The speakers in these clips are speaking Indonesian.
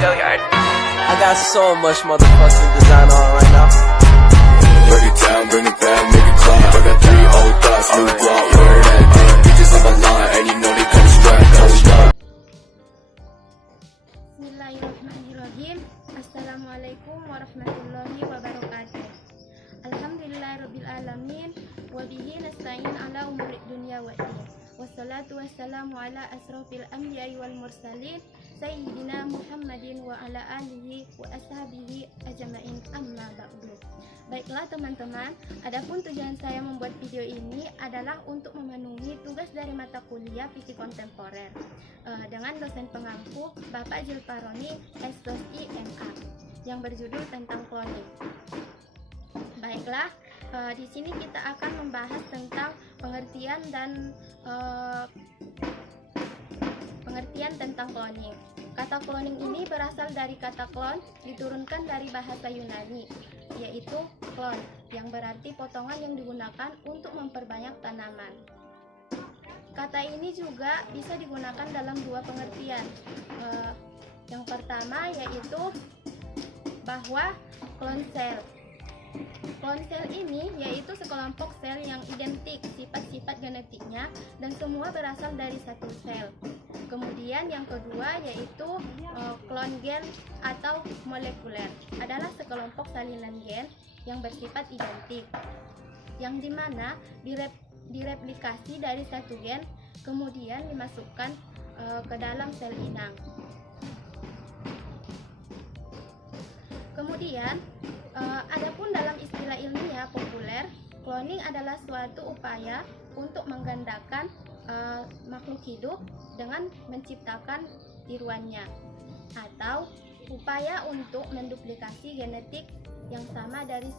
Billiard. I got so much motherfucking design on right now. Break it down, bring it back, make it clap. I got 3 old thoughts, new block, where that thing. Bitches on my line, and you know they come strapped. Hold up. Bismillahirrahmanirrahim. Assalamualaikum warahmatullahi wabarakatuh. Alhamdulillahirabbil alamin wa bihi nasta'in ala umuri dunya waddin. Wassalatu wassalamu ala asrofil anbiya'i wal mursalin sayyidina Muhammadin wa ala alihi wa ashabihi ajma'in, amma ba'du. Baiklah teman-teman, adapun tujuan saya membuat video ini adalah untuk memenuhi tugas dari mata kuliah fikih kontemporer dengan dosen pengampu Bapak Zulfaroni S.I. MA yang berjudul tentang cloning. Baiklah, di sini kita akan membahas tentang pengertian tentang cloning. Kata cloning ini berasal dari kata klon, diturunkan dari bahasa Yunani, yaitu klon, yang berarti potongan yang digunakan untuk memperbanyak tanaman. Kata ini juga bisa digunakan dalam dua pengertian. Yang pertama yaitu bahwa klon sel. Klon sel ini yaitu sekelompok sel yang identik sifat-sifat genetiknya dan semua berasal dari satu sel. Kemudian yang kedua yaitu klon gen atau molekuler, adalah sekelompok salinan gen yang bersifat identik, yang dimana direplikasi dari satu gen kemudian dimasukkan ke dalam sel inang. Kemudian adapun dalam istilah ilmiah populer, cloning adalah suatu upaya untuk menggandakan makhluk hidup dengan menciptakan tiruannya, atau upaya untuk menduplikasi genetik yang sama dari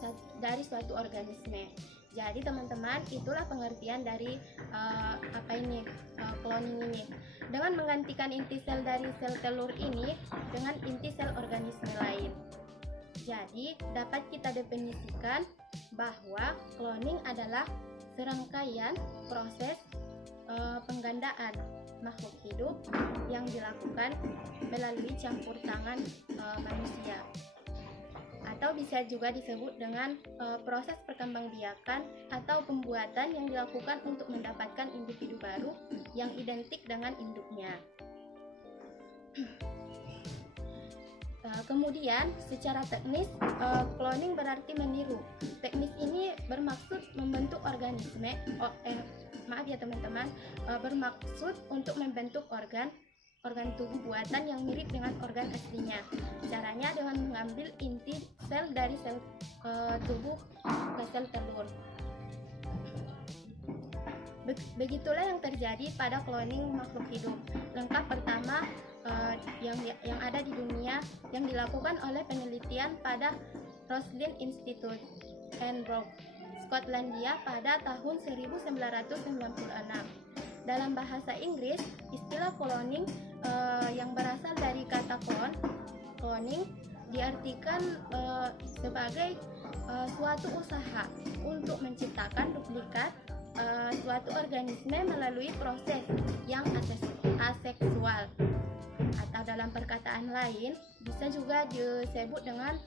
suatu organisme. Jadi teman-teman, itulah pengertian dari cloning ini, dengan menggantikan inti sel dari sel telur ini dengan inti sel organisme lain. Jadi dapat kita definisikan bahwa cloning adalah serangkaian proses penggandaan makhluk hidup yang dilakukan melalui campur tangan manusia, atau bisa juga disebut dengan proses perkembangbiakan atau pembuatan yang dilakukan untuk mendapatkan individu baru yang identik dengan induknya. Kemudian secara teknis, cloning berarti meniru. Teknis ini bermaksud membentuk organisme, bermaksud untuk membentuk organ tubuh buatan yang mirip dengan organ aslinya. Caranya dengan mengambil inti sel dari sel tubuh ke sel telur. Begitulah yang terjadi pada cloning makhluk hidup. Lengkap pertama yang ada di dunia yang dilakukan oleh penelitian pada Roslin Institute, Edinburgh, Skotlandia pada tahun 1996. Dalam bahasa Inggris, istilah cloning yang berasal dari kata cloning diartikan sebagai suatu usaha untuk menciptakan duplikat suatu organisme melalui proses yang aseksual, atau dalam perkataan lain bisa juga disebut dengan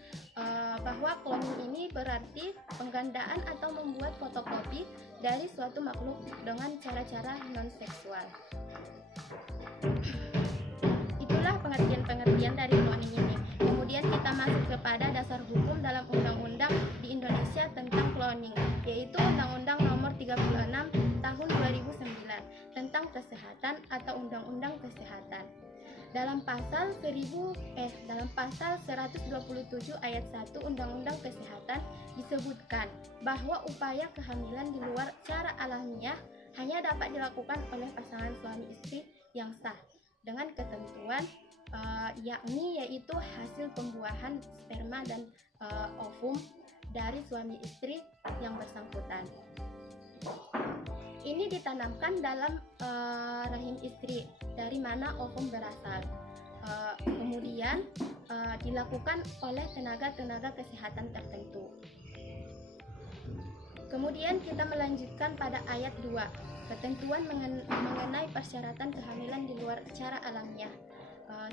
bahwa cloning ini berarti penggandaan atau membuat fotokopi dari suatu makhluk dengan cara-cara non-seksual. Itulah pengertian-pengertian dari cloning ini. Kemudian kita masuk kepada dasar hukum dalam undang-undang di Indonesia tentang cloning, yaitu Undang-Undang Nomor 36 Tahun 2009 tentang kesehatan atau Undang-Undang Kesehatan. Dalam pasal 127 ayat 1 Undang-Undang Kesehatan disebutkan bahwa upaya kehamilan di luar cara alamiah hanya dapat dilakukan oleh pasangan suami istri yang sah dengan ketentuan yaitu hasil pembuahan sperma dan ovum dari suami istri yang bersangkutan. Ini ditanamkan dalam rahim istri dari mana ovum berasal. Kemudian dilakukan oleh tenaga kesehatan tertentu. Kemudian kita melanjutkan pada ayat 2, ketentuan mengenai persyaratan kehamilan di luar cara alamiah.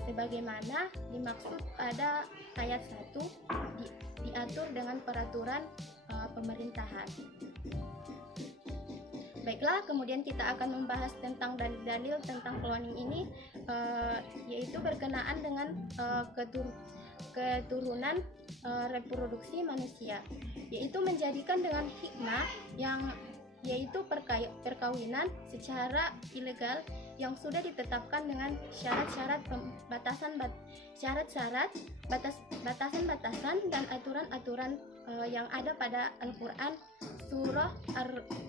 sebagaimana dimaksud pada ayat 1 diatur dengan peraturan pemerintahan. Baiklah, kemudian kita akan membahas tentang dalil-dalil tentang cloning ini, yaitu berkenaan dengan keturunan reproduksi manusia, yaitu menjadikan dengan hikmah yaitu perkawinan secara ilegal yang sudah ditetapkan dengan syarat-syarat batasan-batasan dan aturan-aturan yang ada pada Al-Quran surah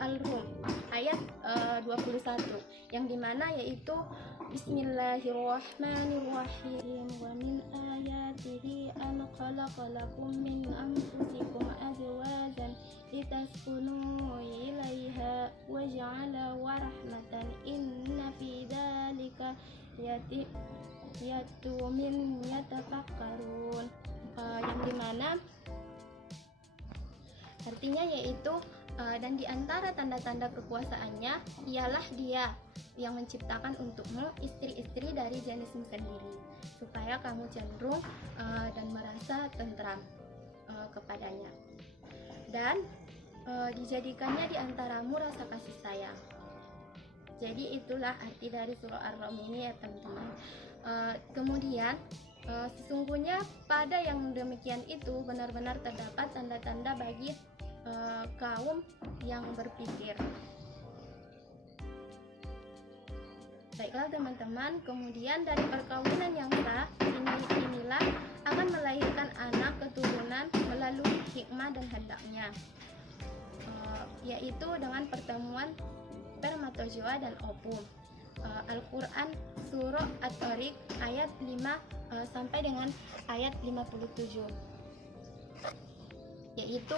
Al-Rum ayat 21, yang dimana yaitu Bismillahirrahmanirrahim, wa min ayatihi an khalaqalakum min anfusikum azwajan litaskunu ilaiha wa ja'ala warahmatan inna fi dzalika yatumin yatafakkarun, yang dimana artinya yaitu dan di antara tanda-tanda kekuasaannya ialah Dia yang menciptakan untukmu istri-istri dari jenismu sendiri, supaya kamu cenderung dan merasa tentram kepadanya, dan dijadikannya di antaramu rasa kasih sayang. Jadi itulah arti dari surah Ar-Rum ini ya teman-teman. Kemudian sesungguhnya pada yang demikian itu benar-benar terdapat tanda-tanda bagi kaum yang berpikir. Baiklah teman-teman, kemudian dari perkawinan yang sah inilah akan melahirkan anak keturunan melalui hikmah dan hendaknya, yaitu dengan pertemuan spermatozoa dan ovum. Al-Quran surah At-Tariq ayat 5 sampai dengan ayat 57, yaitu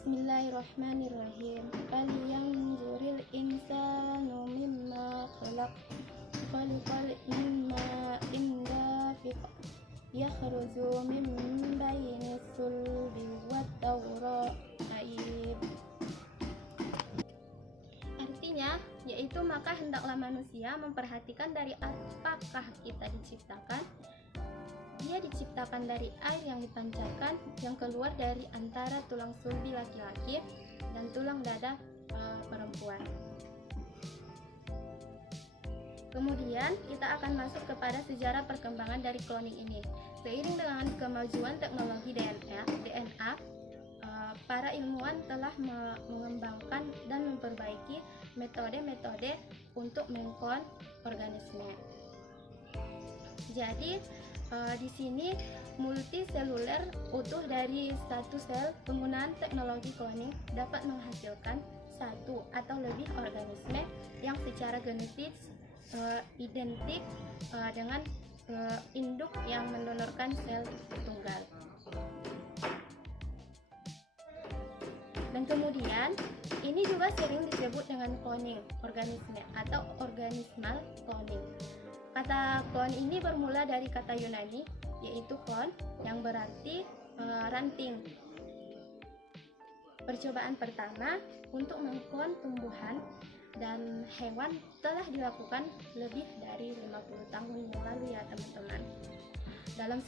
Bismillahirrahmanirrahim. Falyanzuril insanu mimma khalaqal mimma dafiq yakhruju min bainis sulbi wat tawra'ib. Artinya yaitu maka hendaklah manusia memperhatikan dari apakah kita diciptakan. Dia diciptakan dari air yang dipancarkan yang keluar dari antara tulang sulbi laki-laki dan tulang dada perempuan. Kemudian kita akan masuk kepada sejarah perkembangan dari cloning ini. Seiring dengan kemajuan teknologi DNA, para ilmuwan telah mengembangkan dan memperbaiki metode-metode untuk mengklon organisme. Jadi di sini multiseluler utuh dari satu sel penggunaan teknologi cloning dapat menghasilkan satu atau lebih organisme yang secara genetis identik dengan induk yang mendonorkan sel tunggal. Dan kemudian ini juga sering disebut dengan cloning organisme atau organismal cloning. Kata klon ini bermula dari kata Yunani yaitu klon yang berarti ranting. Percobaan pertama untuk mengklon tumbuhan dan hewan telah dilakukan lebih dari 50 tahun yang lalu ya teman-teman. Dalam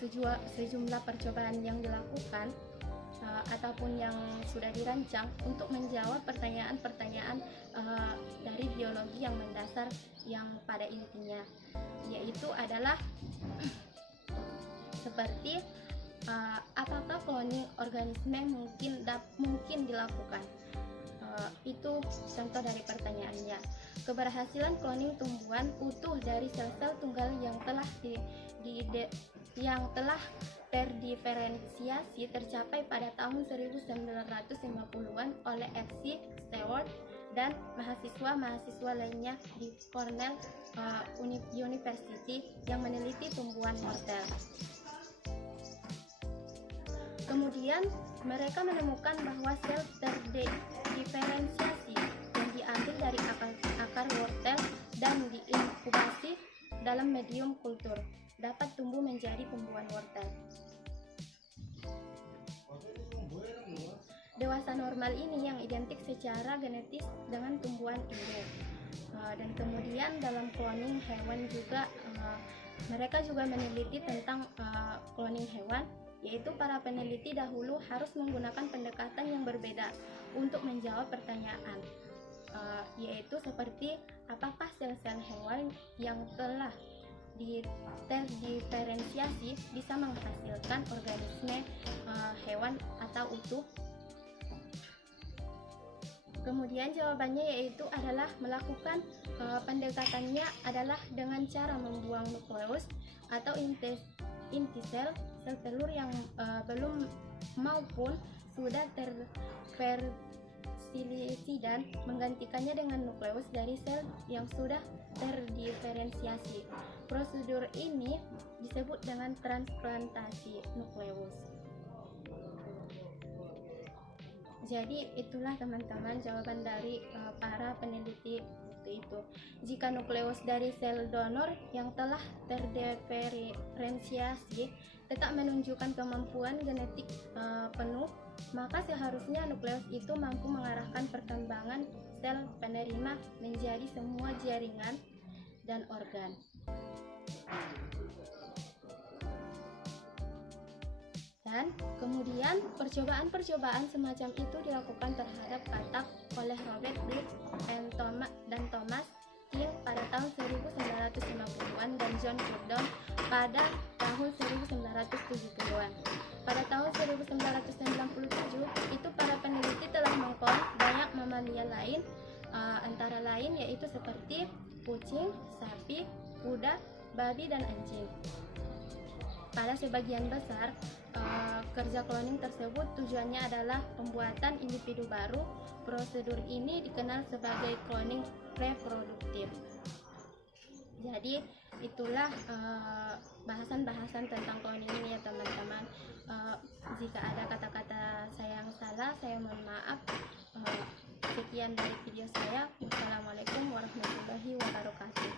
sejumlah percobaan yang dilakukan ataupun yang sudah dirancang untuk menjawab pertanyaan-pertanyaan dari biologi yang mendasar yang pada intinya yaitu adalah seperti apakah cloning organisme mungkin dilakukan. Itu contoh dari pertanyaannya. Keberhasilan cloning tumbuhan utuh dari sel-sel tunggal yang telah terdiferensiasi tercapai pada tahun 1950-an oleh F.C. Stewart dan mahasiswa-mahasiswa lainnya di Cornell University yang meneliti tumbuhan mortel. Kemudian mereka menemukan bahwa sel terdiferensiasi yang diambil dari akar wortel dan diinkubasi dalam medium kultur dapat tumbuh menjadi tumbuhan wortel. Dewasa normal ini yang identik secara genetis dengan tumbuhan induk. Dan kemudian dalam cloning hewan juga mereka juga meneliti tentang cloning hewan, yaitu para peneliti dahulu harus menggunakan pendekatan yang berbeda untuk menjawab pertanyaan, yaitu seperti apakah sel-sel hewan yang telah terdiferensiasi bisa menghasilkan organisme hewan atau utuh. Kemudian jawabannya yaitu adalah melakukan pendekatannya adalah dengan cara membuang nukleus atau inti sel telur yang belum maupun sudah terfertilasi dan menggantikannya dengan nukleus dari sel yang sudah terdiferensiasi. Prosedur ini disebut dengan transplantasi nukleus. Jadi itulah teman-teman jawaban dari para peneliti waktu itu. Jika nukleus dari sel donor yang telah terdiferensiasi tetap menunjukkan kemampuan genetik penuh, maka seharusnya nukleus itu mampu mengarahkan perkembangan sel penerima menjadi semua jaringan dan organ. Dan kemudian percobaan semacam itu dilakukan terhadap katak oleh Robert Blake dan Thomas King pada tahun 1950-an dan John Gurdon pada tahun 1970-an. Pada tahun 1997 itu para peneliti telah mengklon banyak mamalia lain, antara lain yaitu seperti kucing, sapi, kuda, babi, dan anjing. Pada sebagian besar, kerja cloning tersebut tujuannya adalah pembuatan individu baru. Prosedur ini dikenal sebagai cloning reproduktif. Jadi itulah bahasan-bahasan tentang cloning ini ya teman-teman. Jika ada kata-kata saya yang salah, saya mohon maaf. Sekian dari video saya. Wassalamualaikum warahmatullahi wabarakatuh.